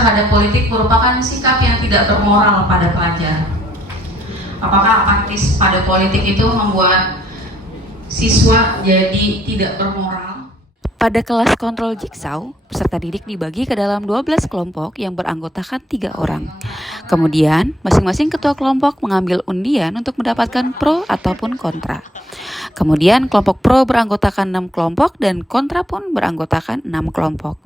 terhadap politik merupakan sikap yang tidak bermoral pada pelajar. Apakah apatis pada politik itu membuat siswa jadi tidak bermoral? Pada kelas kontrol Jigsaw, peserta didik dibagi ke dalam 12 kelompok yang beranggotakan 3 orang. Kemudian, masing-masing ketua kelompok mengambil undian untuk mendapatkan pro ataupun kontra. Kemudian, kelompok pro beranggotakan 6 kelompok dan kontra pun beranggotakan 6 kelompok.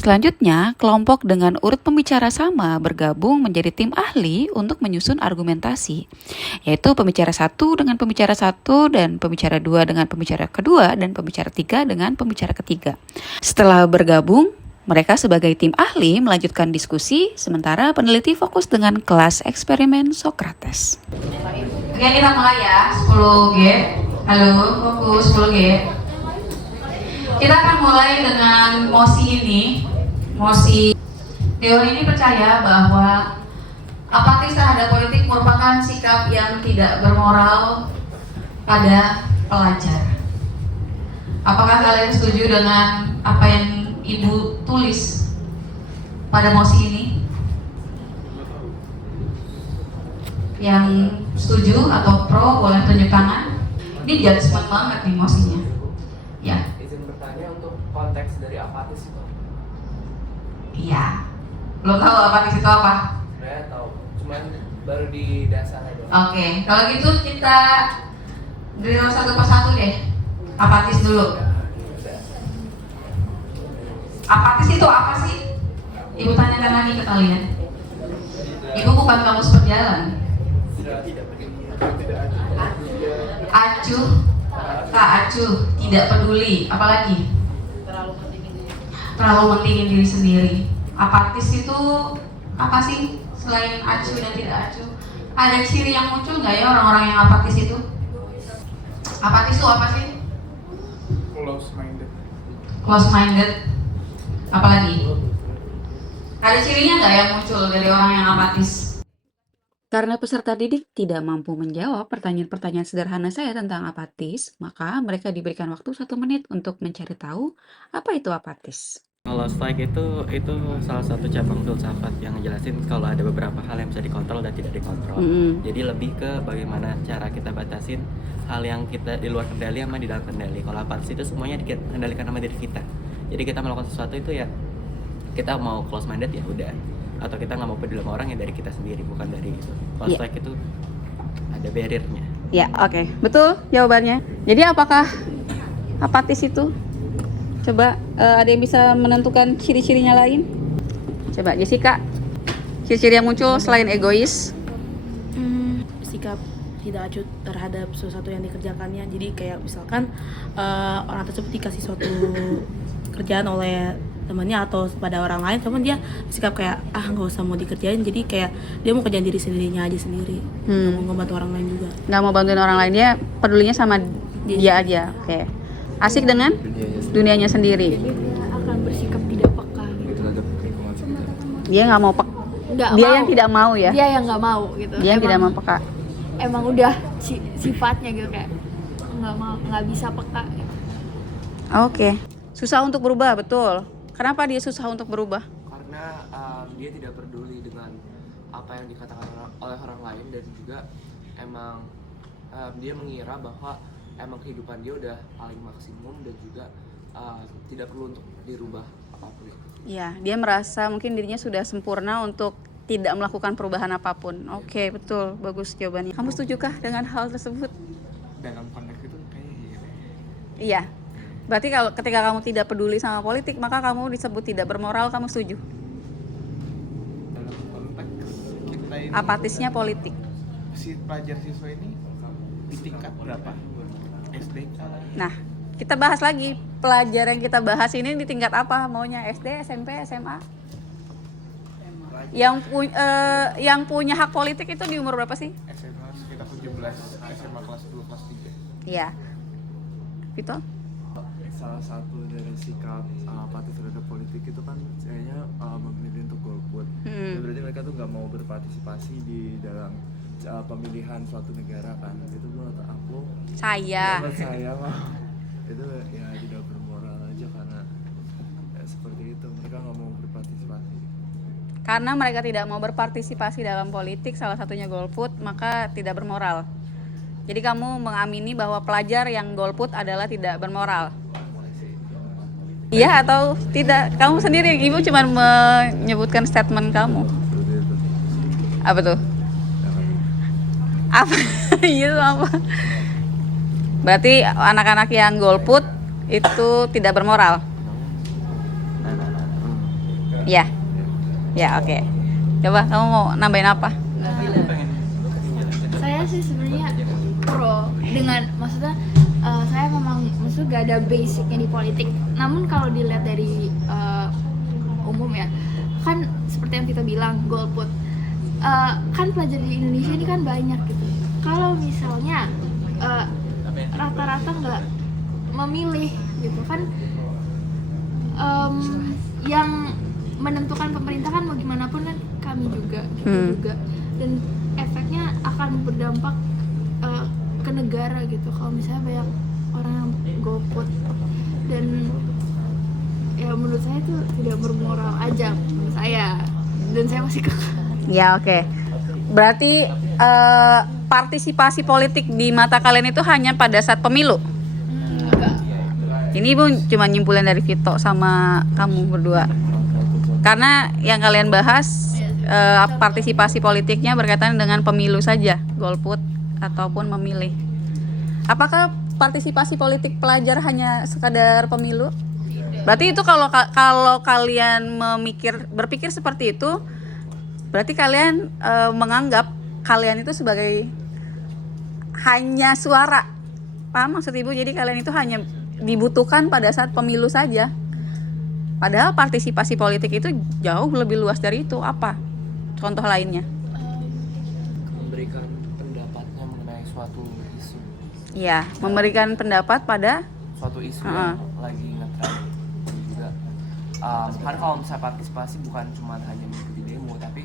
Selanjutnya, kelompok dengan urut pembicara sama bergabung menjadi tim ahli untuk menyusun argumentasi, yaitu pembicara 1 dengan pembicara 1 dan pembicara 2 dengan pembicara kedua dan pembicara 3 dengan pembicara ketiga. Setelah bergabung, mereka sebagai tim ahli melanjutkan diskusi, sementara peneliti fokus dengan kelas eksperimen Socrates. Oke, kita mulai ya, 10G. Halo, fokus 10G. Kita akan mulai dengan mosi ini. Mosi teori ini percaya bahwa apatis terhadap politik merupakan sikap yang tidak bermoral pada pelajar. Apakah kalian setuju dengan apa yang Ibu tulis pada mosi ini? Yang setuju atau pro boleh tunjuk tangan. Ini judgement banget nih mosinya. Ya. Izin bertanya untuk konteks dari apatis itu. Iya. Belum tahu apatis itu apa? Saya tahu, cuman baru di dasarnya doang. Oke, kalau gitu kita drill satu persatu deh. Apatis dulu. Apatis itu apa sih? Ibu tanyakan lagi ke kalian. Ibu bukan kamus perjalanan. Acuh, tak acuh, tidak peduli, apalagi terlalu mentingin diri sendiri. Apatis itu apa sih selain acuh dan tidak acuh? Ada ciri yang muncul nggak ya orang-orang yang apatis itu? Apatis itu apa sih? Close minded. Apalagi? Ada cirinya nggak yang muncul dari orang yang apatis? Karena peserta didik tidak mampu menjawab pertanyaan-pertanyaan sederhana saya tentang apatis, maka mereka diberikan waktu 1 menit untuk mencari tahu apa itu apatis. Kalau stoik itu salah satu cabang filsafat yang ngejelasin kalau ada beberapa hal yang bisa dikontrol dan tidak dikontrol. Jadi lebih ke bagaimana cara kita batasin hal yang kita di luar kendali sama di dalam kendali. Kalau apatis itu semuanya dikendalikan sama diri kita. Jadi kita melakukan sesuatu itu ya kita mau close minded ya udah, atau kita nggak mau peduli sama orang ya dari kita sendiri, bukan dari itu. Kalau stoik itu ada barriernya. Ya, oke. Betul jawabannya. Jadi apakah apatis itu? Coba ada yang bisa menentukan ciri-cirinya lain? Coba Jessica. Ciri-ciri yang muncul selain egois. Sikap tidak acuh terhadap sesuatu yang dikerjakannya. Jadi kayak misalkan orang tersebut dikasih suatu kerjaan oleh temannya atau pada orang lain, cuman dia sikap kayak nggak usah mau dikerjain, jadi kayak dia mau kerjain diri sendirinya aja sendiri, nggak mau ngebantu orang lain juga. Nggak mau bantuin orang lain, dia pedulinya sama dia aja. Oke. Asik dengan dunianya sendiri. Jadi dia akan bersikap tidak peka gitu. Dia nggak mau peka. Dia yang tidak mau ya. Dia yang nggak mau gitu. Dia yang tidak mau peka. Emang udah sifatnya gitu, kayak nggak bisa peka gitu. Oke. Susah untuk berubah, betul. Kenapa dia susah untuk berubah? Karena dia tidak peduli dengan apa yang dikatakan oleh orang lain, dan juga emang dia mengira bahwa emang kehidupan dia udah paling maksimum dan juga tidak perlu untuk dirubah apapun. Iya, dia merasa mungkin dirinya sudah sempurna untuk tidak melakukan perubahan apapun. Oke, betul, bagus jawabannya. Kamu setujukah dengan hal tersebut? Dalam konteks itu kayaknya Iya. Berarti kalau ketika kamu tidak peduli sama politik, maka kamu disebut tidak bermoral, kamu setuju? dalam konteks kita ini Apatisnya politik. si pelajar siswa ini di tingkat berapa? SD? Nah, kita bahas lagi. Pelajar yang kita bahas ini di tingkat apa? Maunya SD, SMP, SMA? Yang punya hak politik itu di umur berapa sih? SMA sekitar 17, SMA kelas 2, kelas 3. Iya. Vito? Salah satu dari sikap apatis terhadap politik itu kan kayaknya memilih untuk golput. Ya, berarti mereka tuh nggak mau berpartisipasi di dalam pemilihan suatu negara kan. Itu menurut aku, menurut saya mah itu ya tidak bermoral aja, karena ya, seperti itu mereka nggak mau berpartisipasi. karena mereka tidak mau berpartisipasi dalam politik, salah satunya golput, maka tidak bermoral. Jadi kamu mengamini bahwa pelajar yang golput adalah tidak bermoral? Iya atau tidak? Kamu sendiri, Ibu cuma menyebutkan statement kamu. Seperti itu. Apa tuh? Apa? Itu apa? Berarti anak-anak yang golput itu tidak bermoral? Ya. Ya, oke. Coba kamu mau nambahin apa? Saya sih sebenarnya pro dengan maksudnya saya memang maksudnya gak ada basicnya di politik. Namun kalau dilihat dari umum ya, kan seperti yang kita bilang golput, kan pelajar di Indonesia ini kan banyak gitu. Kalau misalnya rata-rata nggak memilih gitu kan, yang menentukan pemerintah kan mau gimana pun kan kami juga gitu juga, dan efeknya akan berdampak ke negara gitu kalau misalnya banyak orang yang golput, dan ya menurut saya itu tidak bermoral aja menurut saya, dan saya masih kekeh. Ya, oke. Berarti partisipasi politik di mata kalian itu hanya pada saat pemilu? Ini Ibu cuma nyimpulin dari Vito sama kamu berdua. Karena yang kalian bahas partisipasi politiknya berkaitan dengan pemilu saja, golput ataupun memilih. Apakah partisipasi politik pelajar hanya sekadar pemilu? Berarti itu kalau kalian berpikir seperti itu, berarti kalian menganggap kalian itu sebagai hanya suara. Paham maksud Ibu? Jadi kalian itu hanya dibutuhkan pada saat pemilu saja. Padahal partisipasi politik itu jauh lebih luas dari itu. Apa contoh lainnya? Memberikan pendapatnya mengenai suatu isu. Iya, memberikan pendapat pada Suatu isu yang lagi ngetren. Dan juga kan kalau misalnya partisipasi bukan cuma hanya mengikuti demo, tapi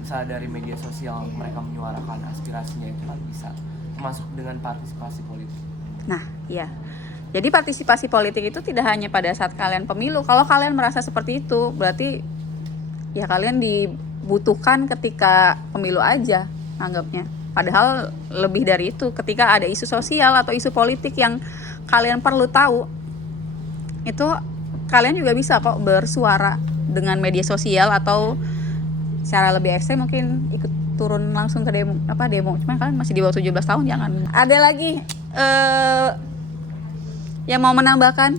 misalnya dari media sosial mereka menyuarakan aspirasinya, itu kan bisa termasuk dengan partisipasi politik. Nah, iya. Jadi partisipasi politik itu tidak hanya pada saat kalian pemilu. Kalau kalian merasa seperti itu, berarti ya kalian dibutuhkan ketika pemilu aja anggapnya. Padahal lebih dari itu, ketika ada isu sosial atau isu politik yang kalian perlu tahu, itu kalian juga bisa kok bersuara dengan media sosial atau secara lebih ekstrem mungkin ikut turun langsung ke demo. Cuma kalian masih di bawah 17 tahun, jangan. Ada lagi yang mau menambahkan?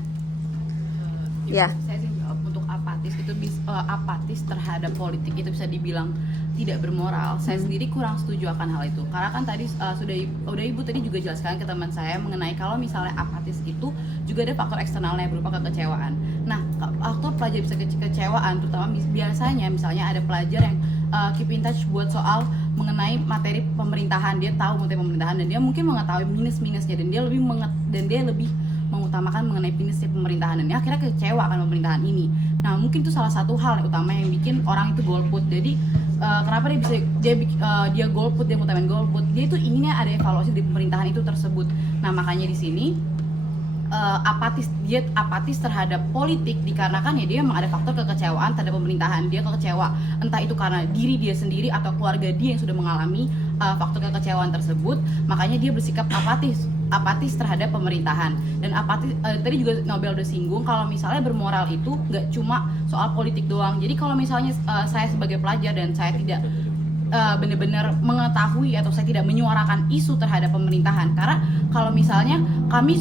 Ya. Saya sih untuk apatis itu apatis terhadap politik itu bisa dibilang tidak bermoral. Saya sendiri kurang setuju akan hal itu. Karena kan tadi udah Ibu tadi juga jelaskan ke teman saya mengenai kalau misalnya apatis itu juga ada faktor eksternalnya berupa kekecewaan. Nah, faktor pelajar bisa kekecewaan terutama biasanya misalnya ada pelajar yang keep in touch buat soal mengenai materi pemerintahan. Dia tahu materi pemerintahan dan dia mungkin mengetahui minus-minusnya, dan dia lebih mengutamakan mengenai minusnya pemerintahan, dan akhirnya kecewa akan pemerintahan ini. Nah, mungkin itu salah satu hal yang utama yang bikin orang itu golput. Jadi kenapa dia golput, dia mengutamakan golput, dia itu inginnya ada evaluasi di pemerintahan itu tersebut. Nah, makanya di sini dia apatis terhadap politik dikarenakan ya dia memang ada faktor kekecewaan terhadap pemerintahan. Dia kecewa entah itu karena diri dia sendiri atau keluarga dia yang sudah mengalami faktor kekecewaan tersebut, makanya dia bersikap apatis terhadap pemerintahan. Dan apatis tadi juga Nobel udah singgung kalau misalnya bermoral itu nggak cuma soal politik doang. Jadi kalau misalnya saya sebagai pelajar dan saya tidak benar-benar mengetahui atau saya tidak menyuarakan isu terhadap pemerintahan, karena kalau misalnya kami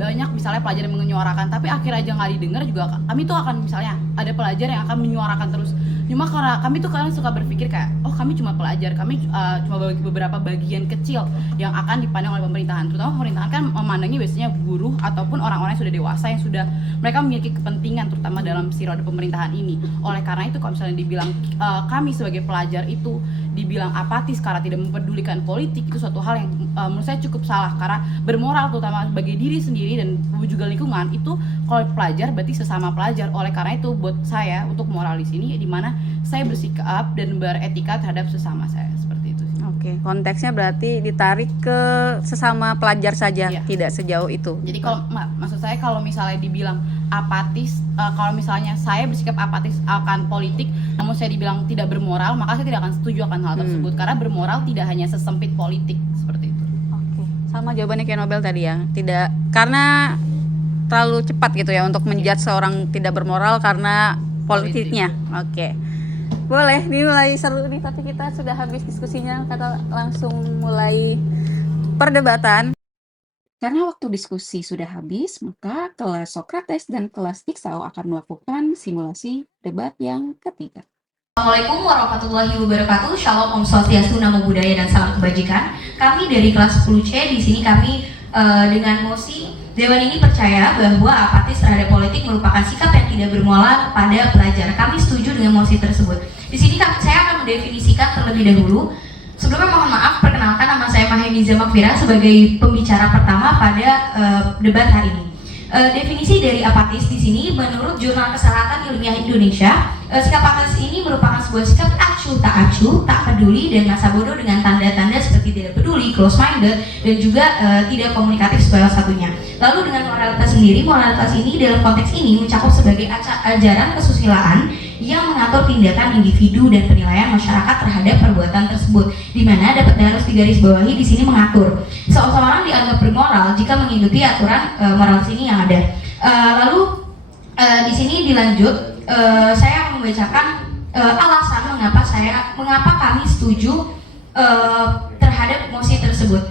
banyak misalnya pelajar yang menyuarakan tapi akhirnya aja nggak didengar juga, kami tuh akan misalnya ada pelajar yang akan menyuarakan terus. Cuma karena kami tuh kadang suka berpikir kayak, oh kami cuma pelajar, kami cuma beberapa bagian kecil yang akan dipandang oleh pemerintahan. Terutama pemerintahan kan memandangnya biasanya buruh ataupun orang-orang yang sudah dewasa yang sudah mereka memiliki kepentingan terutama dalam si roda pemerintahan ini. Oleh karena itu kalau misalnya dibilang kami sebagai pelajar itu dibilang apatis karena tidak mempedulikan politik, itu suatu hal yang menurut saya cukup salah, karena bermoral terutama bagi diri sendiri dan juga lingkungan itu kalau pelajar berarti sesama pelajar. Oleh karena itu buat saya untuk moral di sini di mana saya bersikap dan beretika terhadap sesama saya, seperti itu sih. Oke, konteksnya berarti ditarik ke sesama pelajar saja, Iya. tidak sejauh itu. Jadi kalau maksud saya kalau misalnya dibilang apatis, kalau misalnya saya bersikap apatis akan politik, namun saya dibilang tidak bermoral, maka saya tidak akan setuju akan hal tersebut. Karena bermoral tidak hanya sesempit politik seperti itu. Oke, sama jawabannya kayak Nobel tadi ya. Tidak, karena terlalu cepat gitu ya untuk menjudge seorang tidak bermoral karena politiknya. Oke. Boleh, ini mulai seru nih, tapi kita sudah habis diskusinya, kata langsung mulai perdebatan. Karena waktu diskusi sudah habis, maka kelas Sokrates dan kelas Jigsao akan melakukan simulasi debat yang ketiga. Assalamualaikum warahmatullahi wabarakatuh. Shalom, Om Swastiastu, Namo Buddhaya, dan salam kebajikan. Kami dari kelas 10C, di sini kami dengan mosi Dewan ini percaya bahwa apatis terhadap politik merupakan sikap yang tidak bermoral pada pelajar. Kami setuju dengan mosi tersebut. Di sini saya akan mendefinisikan terlebih dahulu. Sebelumnya mohon maaf, perkenalkan nama saya Maheniza Makfira sebagai pembicara pertama pada debat hari ini. Definisi dari apatis di sini menurut Jurnal Kesehatan Ilmiah Indonesia, sikap apatis ini merupakan sebuah sikap acuh, tak peduli, dan masa bodoh dengan tanda-tanda seperti tidak peduli, close minded, dan juga tidak komunikatif salah satunya. Lalu dengan moralitas sendiri, moralitas ini dalam konteks ini mencakup sebagai ajaran kesusilaan yang mengatur tindakan individu dan penilaian masyarakat terhadap perbuatan tersebut, di mana harus digarisbawahi di sini mengatur seseorang dianggap bermoral jika mengikuti aturan moral sini yang ada. Lalu di sini dilanjut, saya akan membacakan alasan mengapa kami setuju terhadap mosi tersebut.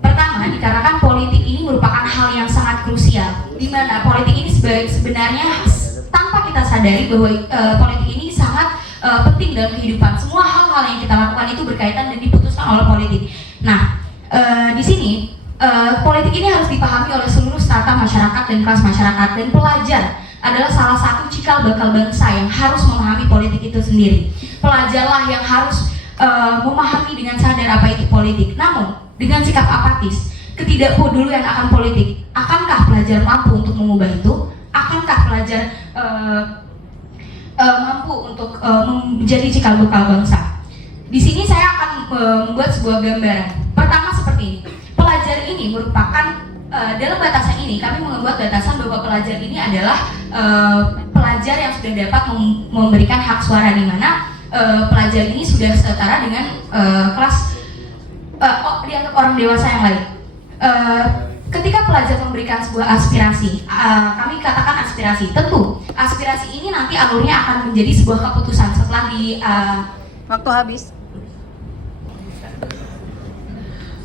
Pertama, dikarenakan politik ini merupakan hal yang sangat krusial, di mana politik ini sebenarnya tanpa kita sadari bahwa politik ini sangat penting dalam kehidupan. Semua hal-hal yang kita lakukan itu berkaitan dan diputuskan oleh politik. Nah, di sini politik ini harus dipahami oleh seluruh strata masyarakat dan kelas masyarakat, dan pelajar adalah salah satu cikal bakal bangsa yang harus memahami politik itu sendiri. Pelajarlah yang harus memahami dengan sadar apa itu politik. Namun, dengan sikap apatis, ketidakpedulian akan politik, akankah pelajar mampu untuk mengubah itu? Akankah pelajar mampu untuk menjadi cikal bakal bangsa? Di sini saya akan membuat sebuah gambaran. Pertama seperti ini. Pelajar ini merupakan dalam batasan ini kami membuat batasan bahwa pelajar ini adalah pelajar yang sudah dapat memberikan hak suara, di mana pelajar ini sudah setara dengan kelas dianggap orang dewasa yang lain. Ketika pelajar memberikan sebuah aspirasi, kami katakan aspirasi, tentu aspirasi ini nanti alurnya akan menjadi sebuah keputusan setelah waktu habis.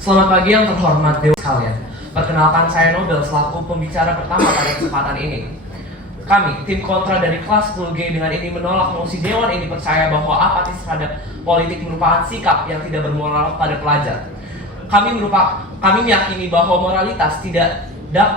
Selamat pagi yang terhormat Dewa sekalian. Perkenalkan, saya Nobel selaku pembicara pertama pada kesempatan ini. Kami, tim kontra dari kelas 10G, dengan ini menolak mosi Dewan ini percaya bahwa apatis terhadap politik merupakan sikap yang tidak bermoral pada pelajar. Kami meyakini bahwa moralitas tidak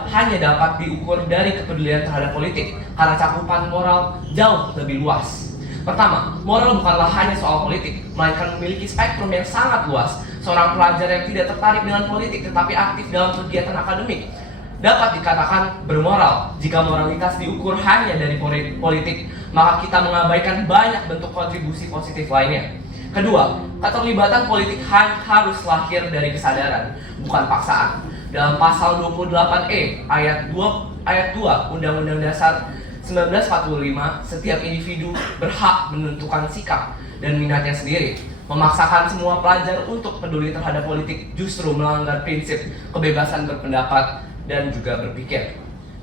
hanya dapat diukur dari kepedulian terhadap politik, karena cakupan moral jauh lebih luas. Pertama, moral bukanlah hanya soal politik, melainkan memiliki spektrum yang sangat luas. Seorang pelajar yang tidak tertarik dengan politik tetapi aktif dalam kegiatan akademik dapat dikatakan bermoral. Jika moralitas diukur hanya dari politik, maka kita mengabaikan banyak bentuk kontribusi positif lainnya. Kedua, keterlibatan politik harus lahir dari kesadaran, bukan paksaan. Dalam pasal 28E ayat 2 Undang-Undang Dasar 1945, setiap individu berhak menentukan sikap dan minatnya sendiri. Memaksakan semua pelajar untuk peduli terhadap politik justru melanggar prinsip kebebasan berpendapat dan juga berpikir.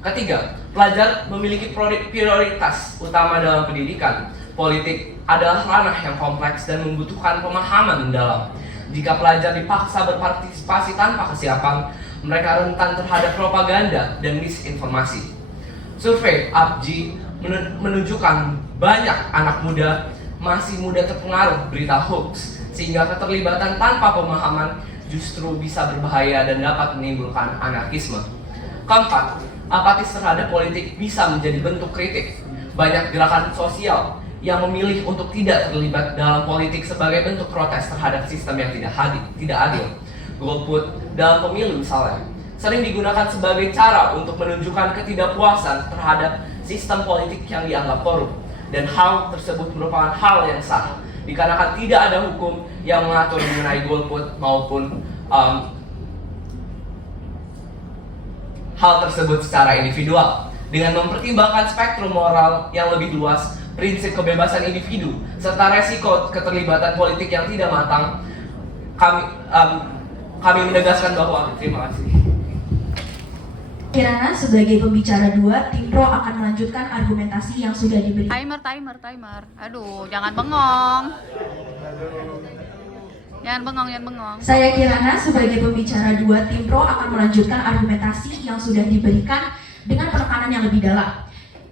Ketiga, pelajar memiliki prioritas utama dalam pendidikan. Politik adalah ranah yang kompleks dan membutuhkan pemahaman mendalam. Jika pelajar dipaksa berpartisipasi tanpa kesiapan, mereka rentan terhadap propaganda dan misinformasi. Survei APJI menunjukkan banyak anak muda masih mudah terpengaruh berita hoax, sehingga keterlibatan tanpa pemahaman justru bisa berbahaya dan dapat menimbulkan anarkisme. Keempat, apatis terhadap politik bisa menjadi bentuk kritik. Banyak gerakan sosial yang memilih untuk tidak terlibat dalam politik sebagai bentuk protes terhadap sistem yang tidak adil. Golput dalam pemilu misalnya sering digunakan sebagai cara untuk menunjukkan ketidakpuasan terhadap sistem politik yang dianggap korup, dan hal tersebut merupakan hal yang sah. dikarenakan tidak ada hukum yang mengatur mengenai golput maupun hal tersebut secara individual. Dengan mempertimbangkan spektrum moral yang lebih luas, prinsip kebebasan individu, serta resiko keterlibatan politik yang tidak matang, kami menegaskan bahwa terima kasih. Kirana sebagai pembicara 2, tim pro akan melanjutkan argumentasi yang sudah diberikan. Timer. Aduh, jangan bengong. Jangan bengong. Saya Kirana sebagai pembicara 2, tim pro akan melanjutkan argumentasi yang sudah diberikan dengan penekanan yang lebih dalam.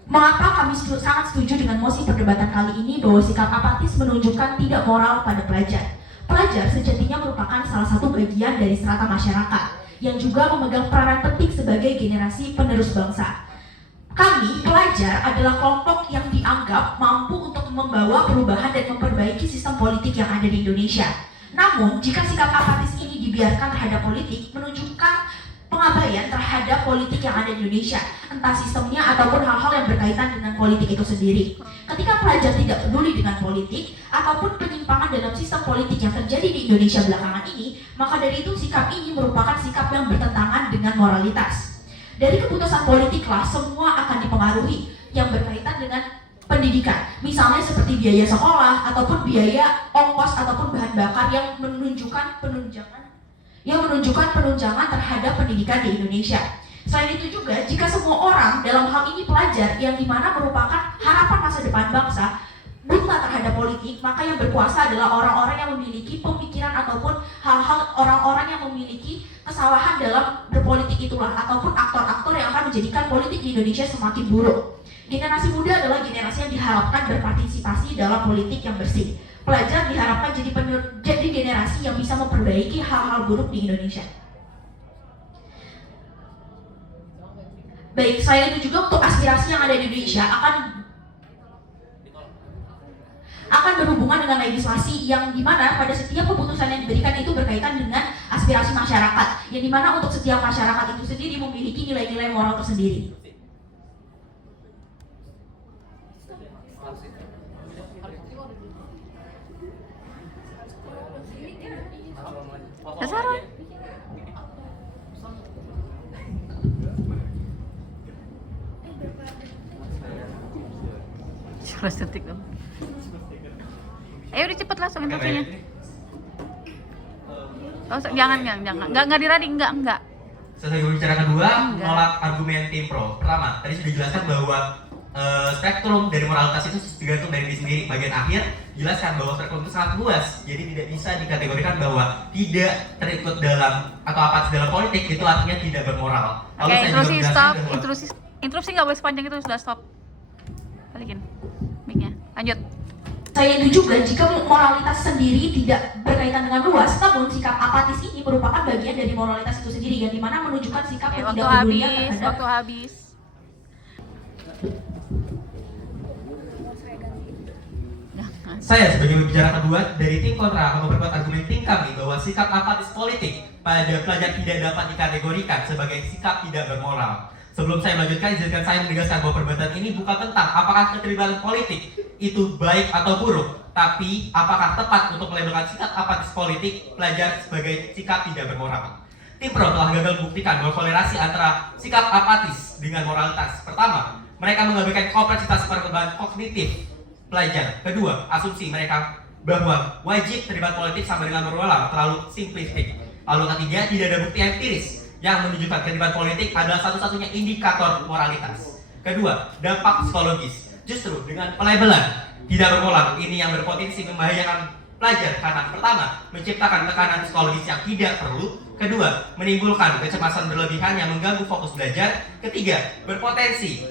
Mengapa kami sangat setuju dengan mosi perdebatan kali ini bahwa sikap apatis menunjukkan tidak moral pada pelajar. Pelajar sejatinya merupakan salah satu bagian dari strata masyarakat yang juga memegang peranan penting sebagai generasi penerus bangsa. Kami, pelajar, adalah kelompok yang dianggap mampu untuk membawa perubahan dan memperbaiki sistem politik yang ada di Indonesia. Namun, jika sikap apatis ini dibiarkan terhadap politik, menunjukkan pengabaian terhadap politik yang ada di Indonesia, entah sistemnya ataupun hal-hal yang berkaitan dengan politik itu sendiri. Ketika pelajar tidak peduli dengan politik ataupun penyimpangan dalam sistem politik yang terjadi di Indonesia belakangan ini, maka dari itu sikap ini merupakan sikap yang bertentangan dengan moralitas. Dari keputusan politiklah semua akan dipengaruhi yang berkaitan dengan pendidikan, misalnya seperti biaya sekolah ataupun biaya ongkos ataupun bahan bakar yang menunjukkan penunjangan terhadap pendidikan di Indonesia. Selain itu juga, jika semua orang, dalam hal ini pelajar, yang dimana merupakan harapan masa depan bangsa, buta terhadap politik, maka yang berkuasa adalah orang-orang yang memiliki pemikiran ataupun hal-hal orang-orang yang memiliki kesalahan dalam berpolitik itulah, ataupun aktor-aktor yang akan menjadikan politik di Indonesia semakin buruk. Generasi muda adalah generasi yang diharapkan berpartisipasi dalam politik yang bersih. Pelajar diharapkan jadi generasi yang bisa memperbaiki hal-hal buruk di Indonesia. Baik, selain itu juga untuk aspirasi yang ada di Indonesia akan berhubungan dengan legislasi yang dimana pada setiap keputusan yang diberikan itu berkaitan dengan aspirasi masyarakat, yang dimana untuk setiap masyarakat itu sendiri memiliki nilai-nilai moral tersendiri. Sarah. Detik dong. Ayo udah cepet langsung interviewnya. Oh, jangan, nggak diradi, enggak. Sebagai pembicara kedua, menolak argumen tim pro. Pertama, tadi sudah dijelaskan bahwa spektrum dari moralitas itu tergantung dari diri sendiri. Bagian akhir jelaskan bahwa spektrum itu sangat luas, jadi tidak bisa dikategorikan bahwa tidak terikut dalam atau apatis dalam politik itu artinya tidak bermoral. Oke, interupsi stop. Interupsi nggak boleh sepanjang itu, sudah stop. Balikin mic-nya. Lanjut. Saya itu juga jika moralitas sendiri tidak berkaitan dengan luas, namun sikap apatis ini merupakan bagian dari moralitas itu sendiri, yang dimana menunjukkan sikap yang tidak peduli terhadap. Waktu habis. Saya sebagai pembicara kedua dari tim kontra akan memperkuat argumen tim kami bahwa sikap apatis politik pada pelajar tidak dapat dikategorikan sebagai sikap tidak bermoral. Sebelum saya melanjutkan, izinkan saya menegaskan bahwa perdebatan ini bukan tentang apakah keterlibatan politik itu baik atau buruk, tapi apakah tepat untuk melabelkan sikap apatis politik pelajar sebagai sikap tidak bermoral. Tim pro telah gagal membuktikan bahwa kolerasi antara sikap apatis dengan moralitas. Pertama, mereka mengabaikan kompleksitas perkembangan kognitif pelajar. Kedua, asumsi mereka bahwa wajib terlibat politik sama dengan bermoral terlalu simplistik. Lalu ketiga, tidak ada bukti empiris yang menunjukkan keterlibatan politik adalah satu-satunya indikator moralitas. Kedua, dampak psikologis. Justru dengan pelabelan tidak bermoral ini yang berpotensi membahayakan pelajar karena pertama, menciptakan tekanan psikologis yang tidak perlu. Kedua, menimbulkan kecemasan berlebihan yang mengganggu fokus belajar. Ketiga, berpotensi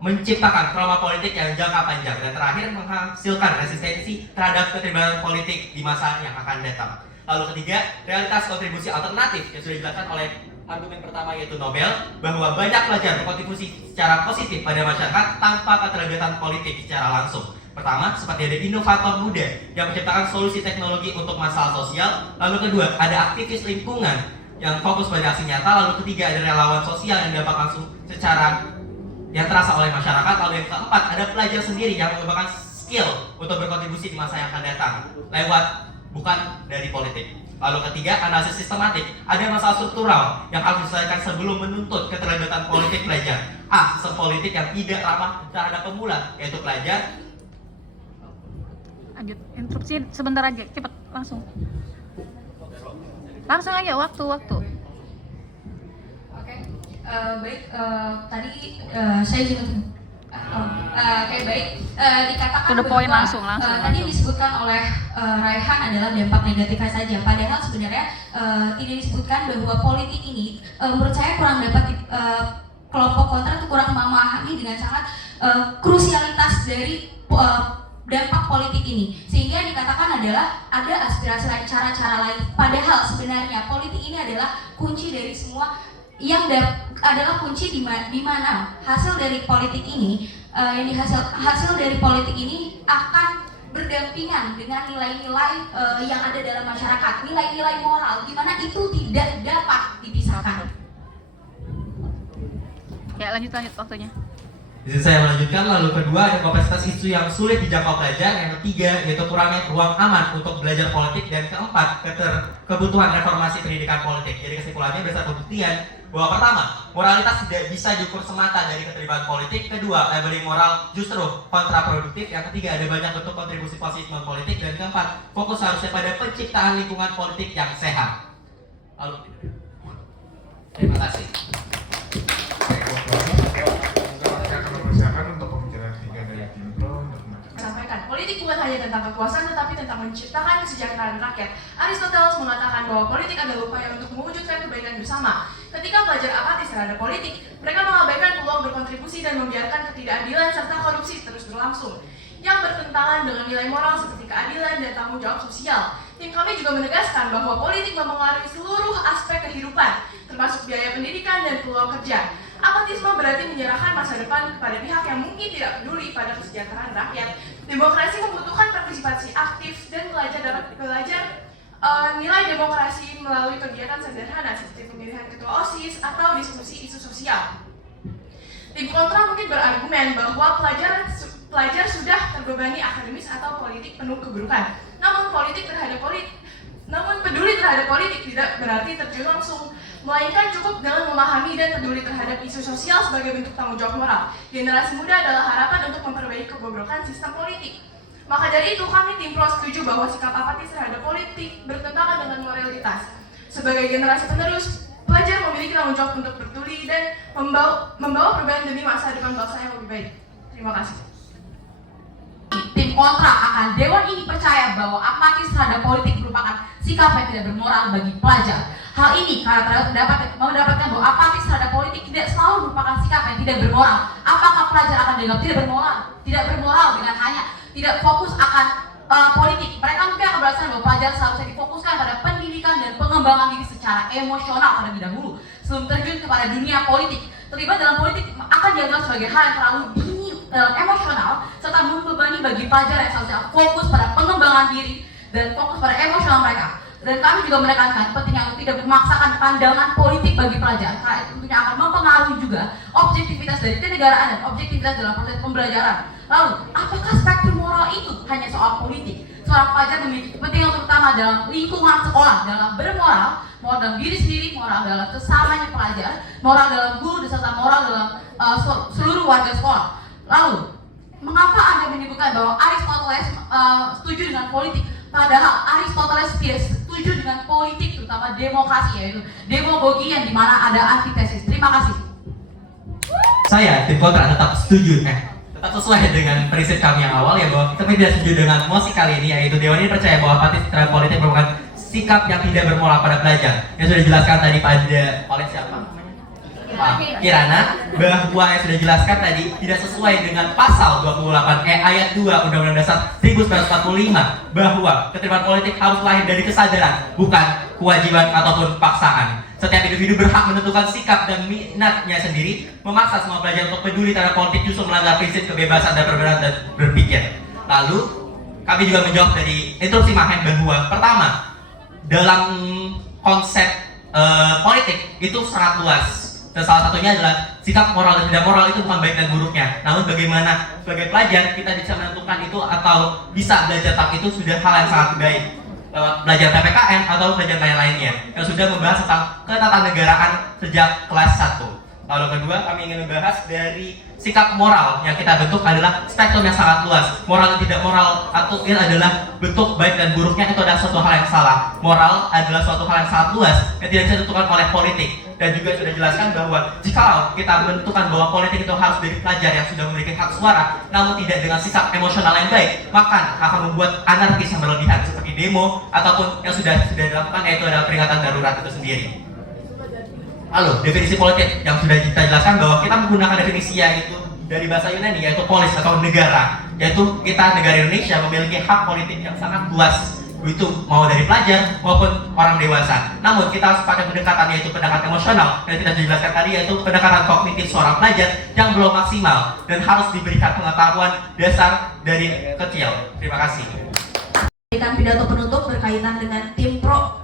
menciptakan trauma politik yang jangka panjang. Dan terakhir, menghasilkan resistensi terhadap keterlibatan politik di masa yang akan datang. Lalu ketiga, realitas kontribusi alternatif yang sudah dijelaskan oleh argumen pertama yaitu Nobel, bahwa banyak pelajar berkontribusi secara positif pada masyarakat tanpa keterlibatan politik secara langsung. Pertama, seperti ada inovator muda yang menciptakan solusi teknologi untuk masalah sosial. Lalu kedua, ada aktivis lingkungan yang fokus pada aksi nyata. Lalu ketiga, ada relawan sosial yang dapat langsung secara yang terasa oleh masyarakat. Lalu yang keempat, ada pelajar sendiri yang mengembangkan skill untuk berkontribusi di masa yang akan datang lewat bukan dari politik. Lalu ketiga, analisis sistematik. Ada masalah struktural yang harus diselesaikan sebelum menuntut keterlibatan politik pelajar. A. Sistem politik yang tidak ramah terhadap pemula, yaitu pelajar. Lanjut, instruksi sebentar aja, cepet, langsung aja, waktu. Baik, tadi saya juga baik, dikatakan To the point, bahwa, langsung. tadi disebutkan oleh Raihan adalah dampak negatifnya saja, padahal sebenarnya tidak disebutkan bahwa politik ini menurut saya kurang dapat kelompok kontra itu kurang memahami dengan sangat krusialitas dari dampak politik ini, sehingga dikatakan adalah ada aspirasi lain, cara-cara lain, padahal sebenarnya politik ini adalah kunci dari semua yang adalah kunci di mana hasil dari politik ini hasil dari politik ini akan berdampingan dengan nilai-nilai yang ada dalam masyarakat, nilai-nilai moral di mana itu tidak dapat dipisahkan. Ya, lanjut waktunya. Izin saya melanjutkan, lalu kedua ada kompleksitas isu yang sulit dijangkau pelajar, yang ketiga yaitu kurangnya ruang aman untuk belajar politik, dan keempat kebutuhan reformasi pendidikan politik. Jadi kesimpulannya berdasarkan pembuktian bahwa pertama, moralitas tidak bisa diukur semata dari keterlibatan politik, kedua, labeling moral justru kontraproduktif, yang ketiga ada banyak bentuk kontribusi positif politik, dan keempat, fokus harusnya pada penciptaan lingkungan politik yang sehat. Lalu, terima kasih. Sampaikan, politik bukan hanya tentang kekuasaan tetapi tentang menciptakan kesejahteraan rakyat. Aristoteles mengatakan bahwa politik adalah upaya untuk mewujudkan kebaikan bersama. Ketika pelajar apatis terhadap politik, mereka mengabaikan peluang berkontribusi dan membiarkan ketidakadilan serta korupsi terus berlangsung, yang bertentangan dengan nilai moral seperti keadilan dan tanggung jawab sosial. Tim kami juga menegaskan bahwa politik mempengaruhi seluruh aspek kehidupan, termasuk biaya pendidikan dan peluang kerja. Apatisme berarti menyerahkan masa depan kepada pihak yang mungkin tidak peduli pada kesejahteraan rakyat. Demokrasi membutuhkan partisipasi aktif dan belajar nilai demokrasi melalui kegiatan sederhana seperti pemilihan ketua OSIS atau diskusi isu sosial. Tim kontra mungkin berargumen bahwa pelajar sudah terbebani akademis atau politik penuh keburukan. Namun peduli terhadap politik tidak berarti terjun langsung, melainkan cukup dengan memahami dan peduli terhadap isu sosial sebagai bentuk tanggung jawab moral. Generasi muda adalah harapan untuk memperbaiki kebobrokan sistem politik. Maka dari itu, kami tim Pro setuju bahwa sikap apatis terhadap politik bertentangan dengan moralitas. Sebagai generasi penerus, pelajar memiliki tanggung jawab untuk peduli dan membawa perubahan demi masa depan bangsa yang lebih baik. Terima kasih. Tim kontra akan dewan ini percaya bahwa apatis terhadap politik merupakan sikap yang tidak bermoral bagi pelajar. Hal ini karena mendapatkan bahwa apatis terhadap politik tidak selalu merupakan sikap yang tidak bermoral. Apakah pelajar akan dianggap tidak bermoral? Tidak bermoral dengan hanya tidak fokus akan politik. Mereka mungkin akan beralasan bahwa pelajar seharusnya difokuskan pada pendidikan dan pengembangan diri secara emosional terlebih dahulu sebelum terjun kepada dunia politik. Terlibat dalam politik akan dianggap sebagai hal yang terlalu dini dalam emosional serta membebani bagi pelajar yang seharusnya fokus pada pengembangan diri dan fokus pada emosional mereka. Dan kami juga menekankan pentingnya untuk tidak memaksakan pandangan politik bagi pelajar, karena itu tentunya akan mempengaruhi juga objektivitas dari kenegaraan dan objektivitas dalam proses pembelajaran. Lalu, apakah spektrum moral itu hanya soal politik? Seorang pelajar memiliki kepentingan terutama dalam lingkungan sekolah, dalam bermoral, moral dalam diri sendiri, moral dalam sesamanya pelajar, moral dalam guru, serta moral dalam seluruh warga sekolah. Lalu, mengapa Anda menyebutkan bahwa Aristoteles setuju dengan politik? Padahal Aristoteles tidak setuju dengan politik, terutama demokrasi, yaitu demagogi yang dimana ada antitesis. Terima kasih. Saya tim kontra tetap setuju, tetap sesuai dengan prinsip kami yang awal ya, bahwa kita tidak setuju dengan mosi kali ini, yaitu dewan ini percaya bahwa apatis terhadap politik merupakan sikap yang tidak bermoral pada pelajar. Yang sudah dijelaskan tadi oleh siapa? Kirana, bahwa yang sudah dijelaskan tadi tidak sesuai dengan pasal 28 ayat 2 Undang-Undang Dasar 1945 bahwa keterlibatan politik harus lahir dari kesadaran, bukan kewajiban ataupun paksaan. Setiap individu berhak menentukan sikap dan minatnya sendiri. Memaksa semua pelajar untuk peduli terhadap politik justru melanggar prinsip kebebasan dan perbedaan dan berpikir. Lalu kami juga menjawab dari instruksi Mahen bahwa pertama, dalam konsep politik itu sangat luas. Dan salah satunya adalah sikap moral dan tidak moral itu bukan baik dan buruknya. Namun bagaimana sebagai pelajar kita bisa menentukan itu atau bisa belajar tak itu sudah hal yang sangat baik. Belajar PPKN atau belajar lain-lainnya yang sudah membahas tentang ketatanegaraan sejak kelas 1. Lalu kedua, kami ingin membahas dari sikap moral yang kita bentuk adalah spektrum yang sangat luas. Moral dan tidak moral atau ini adalah bentuk baik dan buruknya itu adalah suatu hal yang salah. Moral adalah suatu hal yang sangat luas yang tidak bisa ditentukan oleh politik. Dan juga sudah dijelaskan bahwa jika kita menentukan bahwa politik itu harus dari pelajar yang sudah memiliki hak suara, namun tidak dengan sikap emosional yang baik, maka akan membuat anarkis yang berlebihan seperti demo ataupun yang sudah dilakukan, yaitu adalah peringatan darurat itu sendiri. Lalu definisi politik yang sudah kita jelaskan bahwa kita menggunakan definisi yaitu dari bahasa Yunani yaitu polis atau negara, yaitu kita negara Indonesia memiliki hak politik yang sangat luas, itu mau dari pelajar maupun orang dewasa. Namun kita harus pakai pendekatan yaitu pendekatan emosional yang tidak dijelaskan tadi, yaitu pendekatan kognitif seorang pelajar yang belum maksimal dan harus diberikan pengetahuan dasar dari kecil. Terima kasih. Pidato penutup berkaitan dengan tim pro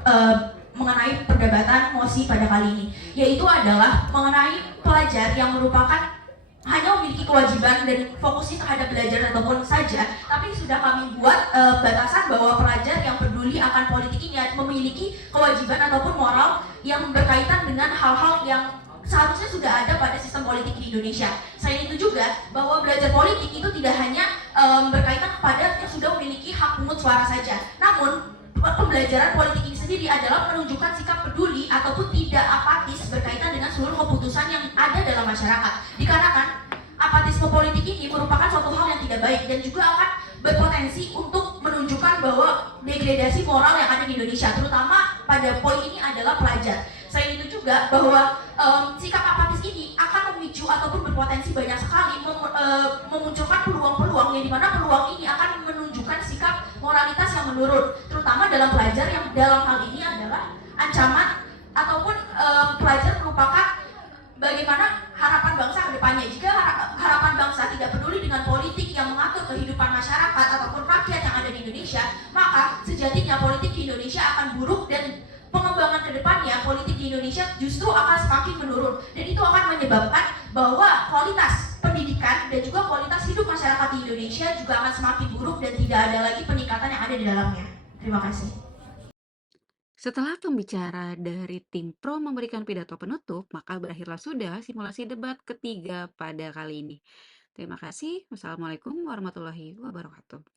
mengenai perdebatan mosi pada kali ini, yaitu adalah mengenai pelajar yang merupakan hanya memiliki kewajiban dan fokusnya terhadap belajar ataupun saja, tapi sudah kami buat batasan bahwa pelajar yang peduli akan politik ini memiliki kewajiban ataupun moral yang berkaitan dengan hal-hal yang seharusnya sudah ada pada sistem politik di Indonesia. Selain itu juga bahwa belajar politik itu tidak hanya berkaitan kepada yang sudah memiliki hak pungut suara saja, namun pembelajaran politik ini sendiri adalah menunjukkan sikap peduli ataupun tidak apatis berkaitan dengan seluruh keputusan yang ada dalam masyarakat. Dikarenakan apatisme politik ini merupakan suatu hal yang tidak baik dan juga akan berpotensi untuk menunjukkan bahwa degradasi moral yang ada di Indonesia, terutama pada poin ini adalah pelajar. Selain itu juga bahwa sikap apatis ini akan memicu ataupun berpotensi banyak sekali memunculkan peluang-peluang yang dimana peluang ini akan menunjukkan sikap moralitas yang menurun, terutama dalam pelajar yang dalam hal ini adalah ancaman ataupun pelajar merupakan bagaimana harapan bangsa ke depannya. Jika harapan bangsa tidak peduli dengan politik yang mengatur kehidupan masyarakat ataupun rakyat yang ada di Indonesia, maka sejatinya politik di Indonesia akan buruk dan pengembangan ke depannya politik di Indonesia justru akan semakin menurun, dan itu akan menyebabkan bahwa kualitas pendidikan dan juga kualitas hidup masyarakat di Indonesia juga akan semakin buruk dan tidak ada lagi peningkatan yang ada di dalamnya. Terima kasih. Setelah pembicara dari tim pro memberikan pidato penutup, maka berakhirlah sudah simulasi debat ketiga pada kali ini. Terima kasih. Wassalamualaikum warahmatullahi wabarakatuh.